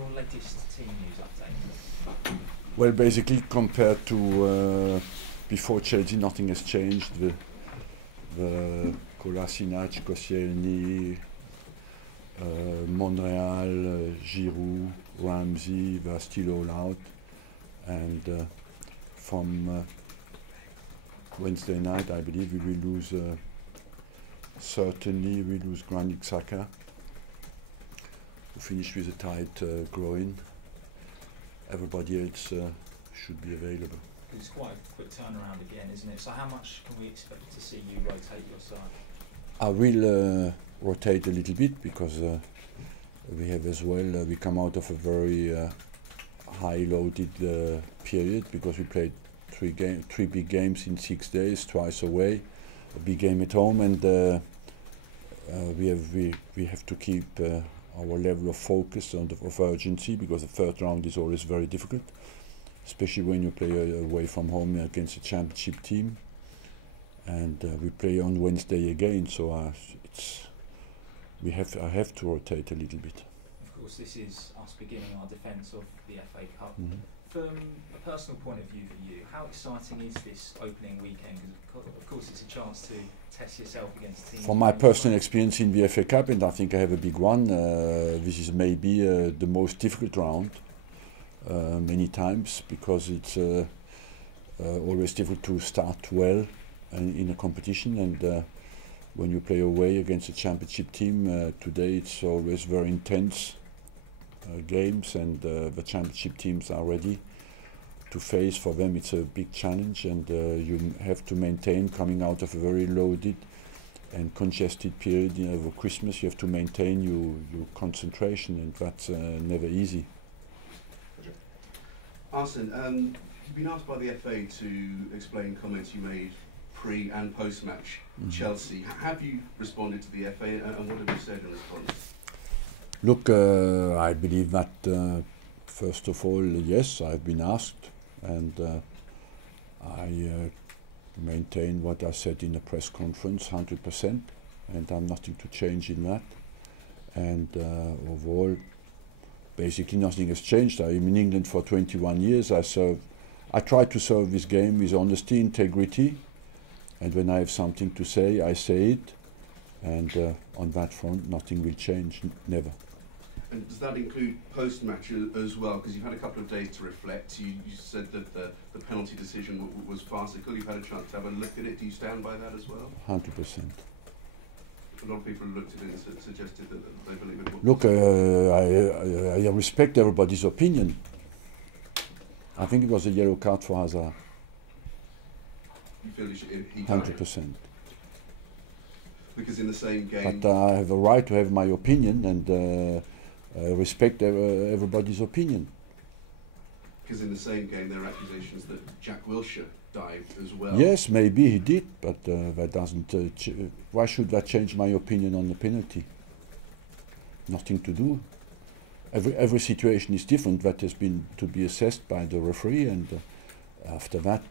Latest team news update? Well, basically, compared to before Chelsea, nothing has changed. The Kolasinac, Koscielny, Monreal, Giroud, Ramsey, they are still all out. And from Wednesday night, I believe we will lose. Certainly, we lose Granit Xhaka, who finished with a tight groin. Everybody else should be available. It's quite a quick turnaround again, isn't it? So how much can we expect to see you rotate your side? I will rotate a little bit because we have as well, we come out of a very high loaded period because we played three big games in 6 days, twice away, a big game at home, and we have to keep our level of focus and of urgency, because the third round is always very difficult, especially when you play away from home against a championship team. And we play on Wednesday again, so I have to rotate a little bit. Of course, this is us beginning our defence of the FA Cup. Mm-hmm. From a personal point of view for you, how exciting is this opening weekend? Because of course it's a chance to test yourself against teams. From my personal experience in the FA Cup, and I think I have a big one, this is maybe the most difficult round many times, because it's always difficult to start well in a competition, and when you play away against a championship team, today it's always very intense games, and the championship teams are ready to face. For them it's a big challenge, and you have to maintain, coming out of a very loaded and congested period over Christmas, you have to maintain your concentration, and that's never easy. Arsene, you've been asked by the FA to explain comments you made pre and post-match Chelsea. Have you responded to the FA, and what have you said in response? Look, I believe that first of all, yes, I've been asked, and I maintain what I said in the press conference 100%, and I'm nothing to change in that. And overall, basically nothing has changed. I'm in England for 21 years. I try to serve this game with honesty, integrity, and when I have something to say, I say it. And on that front, nothing will change, never. And does that include post-match as well? Because you've had a couple of days to reflect. You said that the penalty decision was farcical. You've had a chance to have a look at it. Do you stand by that as well? 100%. A lot of people looked at it and suggested that they believe it was. Look, I respect everybody's opinion. I think it was a yellow card for Hazard. You feel he 100%. Because in the same game... But I have a right to have my opinion, and respect everybody's opinion. Because in the same game there are accusations that Jack Wilshere dived as well. Yes, maybe he did, but that doesn't... why should that change my opinion on the penalty? Nothing to do. Every situation is different. That has been to be assessed by the referee, and after that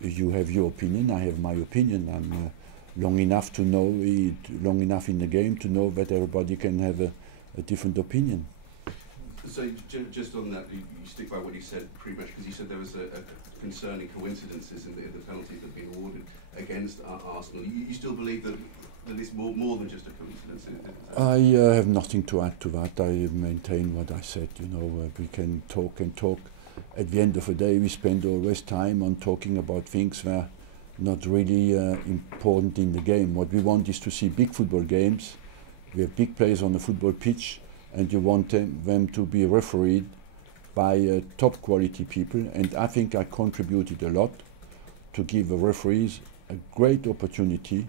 you have your opinion, I have my opinion. I'm long enough to know it, long enough in the game to know that everybody can have a different opinion. So just on that, you stick by what you said pre-match, because you said there was a concerning coincidences in the penalties that have been awarded against Arsenal. You still believe that it's more than just a coincidence? I have nothing to add to that. I maintain what I said. You know, we can talk and talk. At the end of the day, we spend always time on talking about things that are not really important in the game. What we want is to see big football games. We have big players on the football pitch, and you want them to be refereed by top quality people. And I think I contributed a lot to give the referees a great opportunity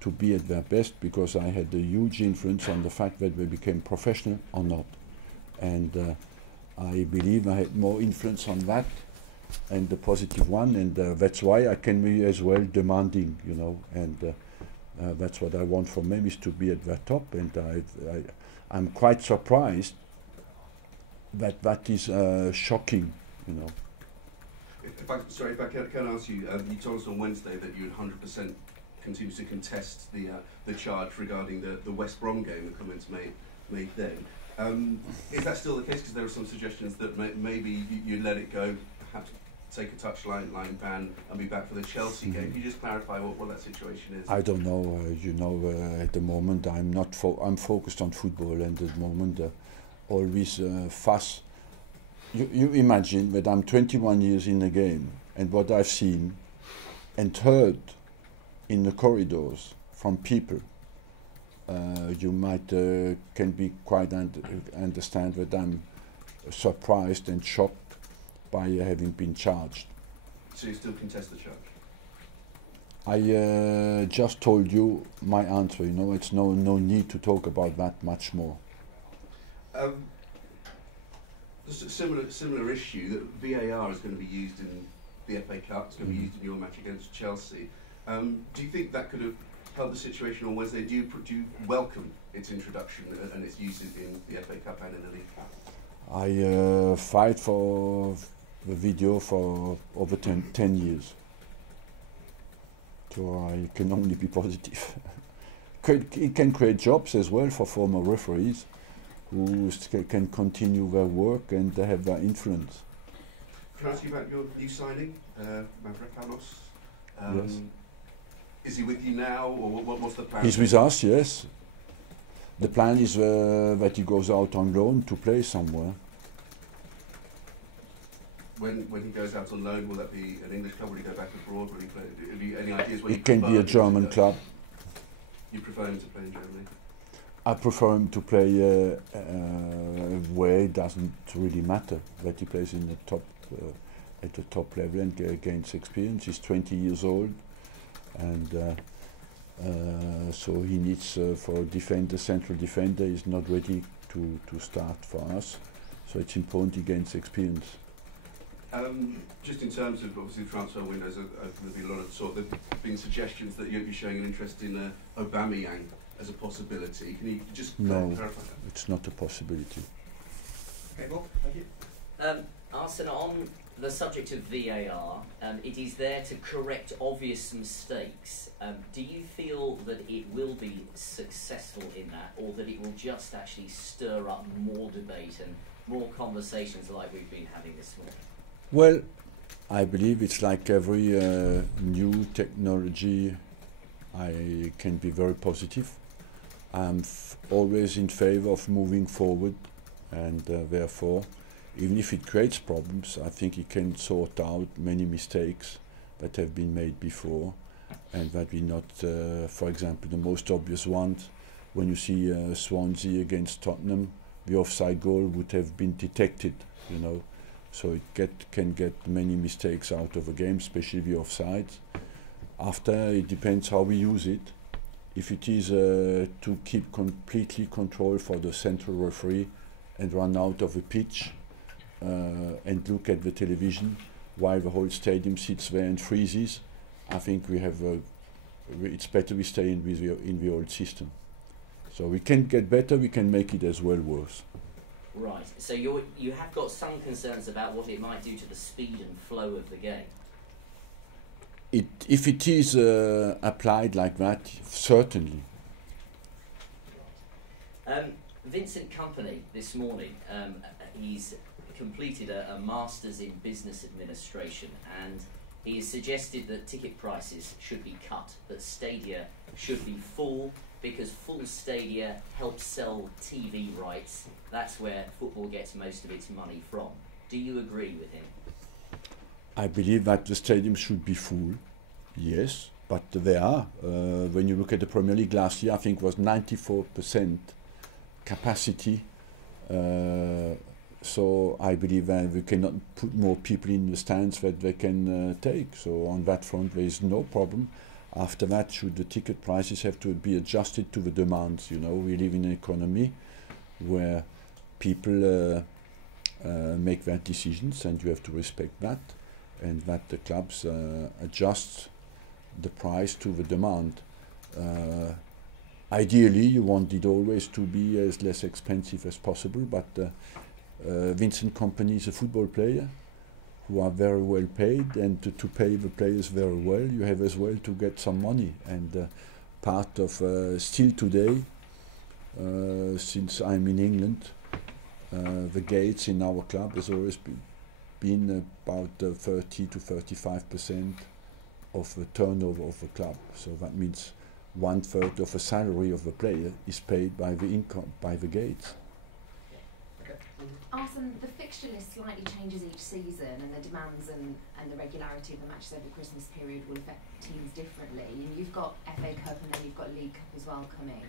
to be at their best, because I had a huge influence on the fact that they became professional or not. And I believe I had more influence on that, and the positive one, and that's why I can be as well demanding, you know, and that's what I want from them, is to be at the top. And I'm quite surprised that that is shocking, you know. If I can ask you, you told us on Wednesday that you would 100% continue to contest the charge regarding the West Brom game, the comments made then. Is that still the case? Because there are some suggestions that maybe you let it go, perhaps take a touchline ban and be back for the Chelsea game. Can you just clarify what that situation is? I don't know. At the moment I'm focused on football, and at the moment always fuss. You imagine that I'm 21 years in the game, and what I've seen and heard in the corridors from people, you might can be quite understand that I'm surprised and shocked by having been charged. So you still contest the charge? I just told you my answer. It's no need to talk about that much more. Just a similar issue, that VAR is going to be used in the FA Cup. It's going to be used in your match against Chelsea. Do you think that could have helped the situation on Wednesday? Do you welcome its introduction and its use in the FA Cup and in the League Cup? I fight for the video for over 10 years. So I can only be positive. It can create jobs as well for former referees who can continue their work and have their influence. Can I ask you about your new signing, Mavropanos? Yes. Is he with you now, or what's the plan? He's with us, yes. The plan is that he goes out on loan to play somewhere. When he goes out on loan, will that be an English club? Will he go back abroad? Will he play? Have you any ideas where It can be a German club. You prefer him to play in Germany? I prefer him to play where it doesn't really matter that he plays in the top at the top level and gains experience. He's 20 years old, and so he needs for a defender, central defender. He's not ready to start for us, so it's important he gains experience. Just in terms of obviously transfer windows, there's been a lot of talk. There've been suggestions that you're showing an interest in Aubameyang as a possibility. Can you just clarify that? It's not a possibility. Okay, Bob, thank you. Arsene, on the subject of VAR, it is there to correct obvious mistakes. Do you feel that it will be successful in that, or that it will just actually stir up more debate and more conversations like we've been having this morning? Well, I believe it's like every new technology. I can be very positive. I'm always in favor of moving forward, and therefore, even if it creates problems, I think it can sort out many mistakes that have been made before, and that we not, for example, the most obvious ones, when you see Swansea against Tottenham, the offside goal would have been detected, so it can get many mistakes out of a game, especially the offsides. After, it depends how we use it. If it is to keep completely control for the central referee and run out of a pitch and look at the television while the whole stadium sits there and freezes, I think we have. It's better we stay in the old system. So we can get better. We can make it as well worse. Right. So you have got some concerns about what it might do to the speed and flow of the game. If it is applied like that, certainly. Vincent Kompany this morning, he's completed a Masters in Business Administration, and he has suggested that ticket prices should be cut, that stadia should be full, because full stadia helps sell TV rights. That's where football gets most of its money from. Do you agree with him? I believe that the stadium should be full, yes, but they are. When you look at the Premier League last year, I think it was 94% capacity. So I believe we cannot put more people in the stands that they can take. So on that front, there is no problem. After that, should the ticket prices have to be adjusted to the demands? We live in an economy where people make their decisions, and you have to respect that, and that the clubs adjust the price to the demand. Ideally, you want it always to be as less expensive as possible, but Vincent Kompany is a football player who are very well paid, and to pay the players very well, you have as well to get some money. And part of still today, since I'm in England, the gates in our club has always been about 30 to 35% of the turnover of the club. So that means 1/3 of the salary of the player is paid by the income, by the gates. Arsene, the fixture list slightly changes each season, and the demands and the regularity of the matches over the Christmas period will affect teams differently. And you've got FA Cup and then you've got League Cup as well coming.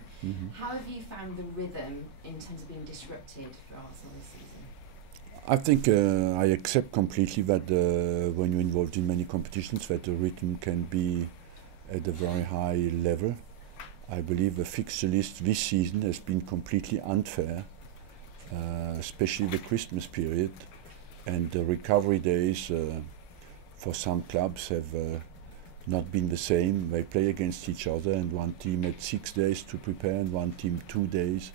How have you found the rhythm in terms of being disrupted for Arsenal this season? I think I accept completely that when you're involved in many competitions, that the rhythm can be at a very high level. I believe the fixture list this season has been completely unfair. Especially the Christmas period, and the recovery days for some clubs have not been the same. They play against each other, and one team had 6 days to prepare and one team 2 days,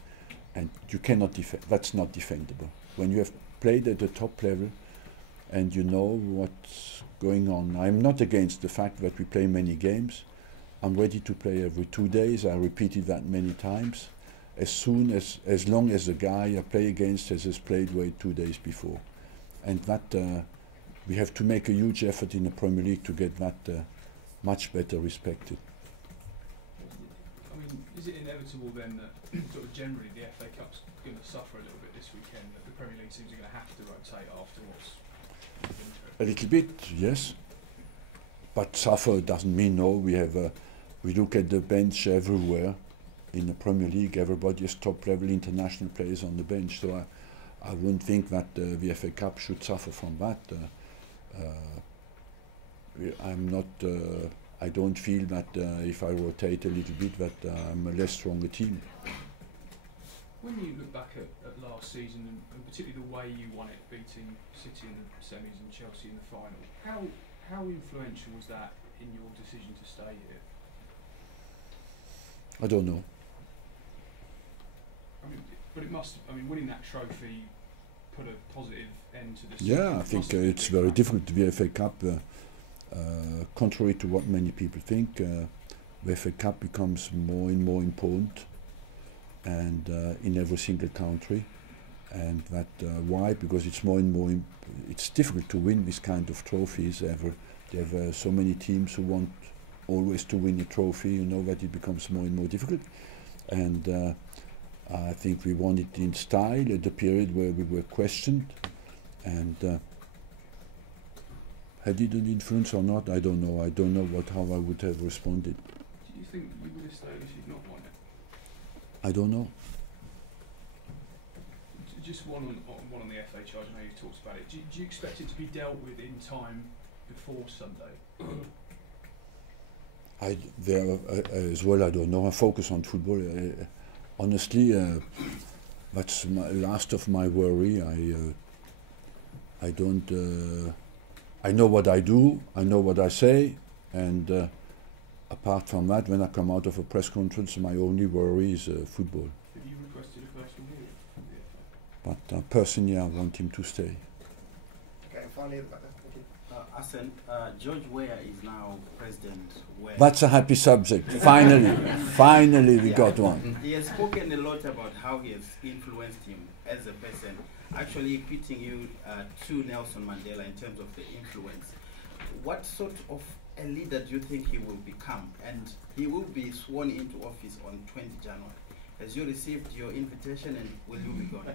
and you cannot defend. That's not defendable. When you have played at the top level and you know what's going on. I'm not against the fact that we play many games. I'm ready to play every 2 days. I repeated that many times. As long as the guy I play against has played 2 days before, and that we have to make a huge effort in the Premier League to get that much better respected. I mean, is it inevitable then that sort of generally the FA Cup's going to suffer a little bit this weekend? That the Premier League seems going to have to rotate afterwards? A little bit, yes, but suffer doesn't mean no. We look at the bench everywhere. In the Premier League, everybody is top-level international players on the bench, so I wouldn't think that the FA Cup should suffer from that. I don't feel that if I rotate a little bit that I'm a less stronger team. When you look back at last season, and particularly the way you won it, beating City in the semis and Chelsea in the final, how influential was that in your decision to stay here? I don't know. But it must. I mean, winning that trophy put a positive end to the season. Yeah, I think it's very difficult to be FA Cup. Contrary to what many people think, the FA Cup becomes more and more important, and in every single country. And that why? Because it's more and more. It's difficult to win this kind of trophies. There have so many teams who want always to win a trophy. You know that it becomes more and more difficult, and. I think we won it in style at the period where we were questioned, and had it an influence or not, I don't know. I don't know how I would have responded. Do you think you would have stayed if you'd not won it? I don't know. Just one on the FA charge. I know you've talked about it. Do you expect it to be dealt with in time before Sunday? As well, I don't know. I focus on football. Honestly, that's last of my worry. I don't. I know what I do. I know what I say, and apart from that, when I come out of a press conference, my only worry is football. Have you requested a first reward from the FA? But personally, I want him to stay. Okay, finally, Arsene, George Weah is now President Weah. That's a happy subject. Finally, we got one. He has spoken a lot about how he has influenced him as a person, actually equating you to Nelson Mandela in terms of the influence. What sort of a leader do you think he will become? And he will be sworn into office on 20 January. Has you received your invitation, and will you be going?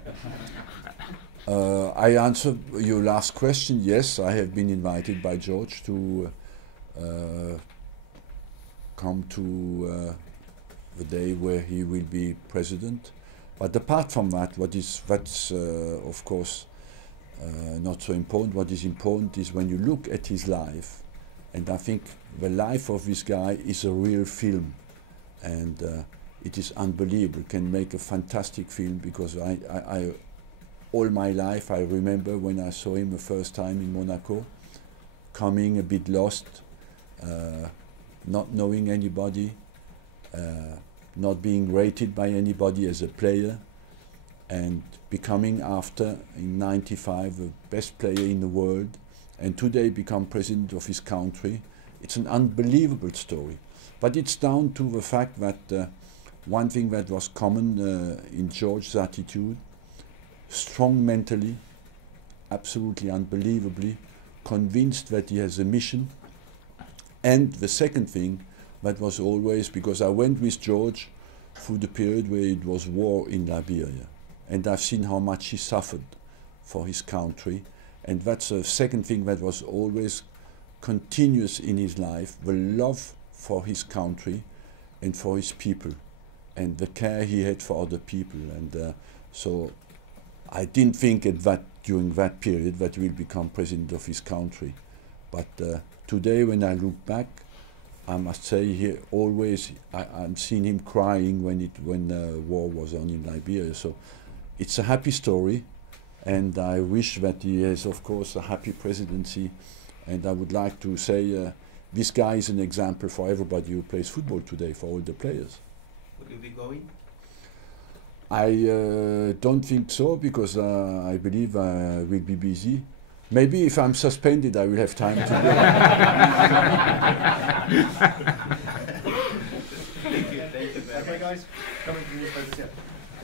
I answer your last question. Yes, I have been invited by George to come to the day where he will be president. But apart from that, that's of course not so important. What is important is when you look at his life, and I think the life of this guy is a real film, and it is unbelievable. Can make a fantastic film, because I all my life I remember when I saw him the first time in Monaco, coming a bit lost, not knowing anybody, not being rated by anybody as a player, and becoming after in '95 the best player in the world, and today become president of his country. It's an unbelievable story, but it's down to the fact that one thing that was common in George's attitude, strong mentally, absolutely unbelievably, convinced that he has a mission. And the second thing, that was always, because I went with George through the period where it was war in Liberia, and I've seen how much he suffered for his country, and that's the second thing that was always continuous in his life, the love for his country and for his people, and the care he had for other people. And so I didn't think during that period that he will become president of his country. But today, when I look back, I must say I'm seeing him crying when war was on in Liberia. So it's a happy story, and I wish that he has, of course, a happy presidency. And I would like to say this guy is an example for everybody who plays football today, for all the players. Will you be going? I don't think so, because I believe I will be busy. Maybe if I'm suspended, I will have time to go. Thank you. Thank you very much. Okay, guys, coming from your folks, yeah.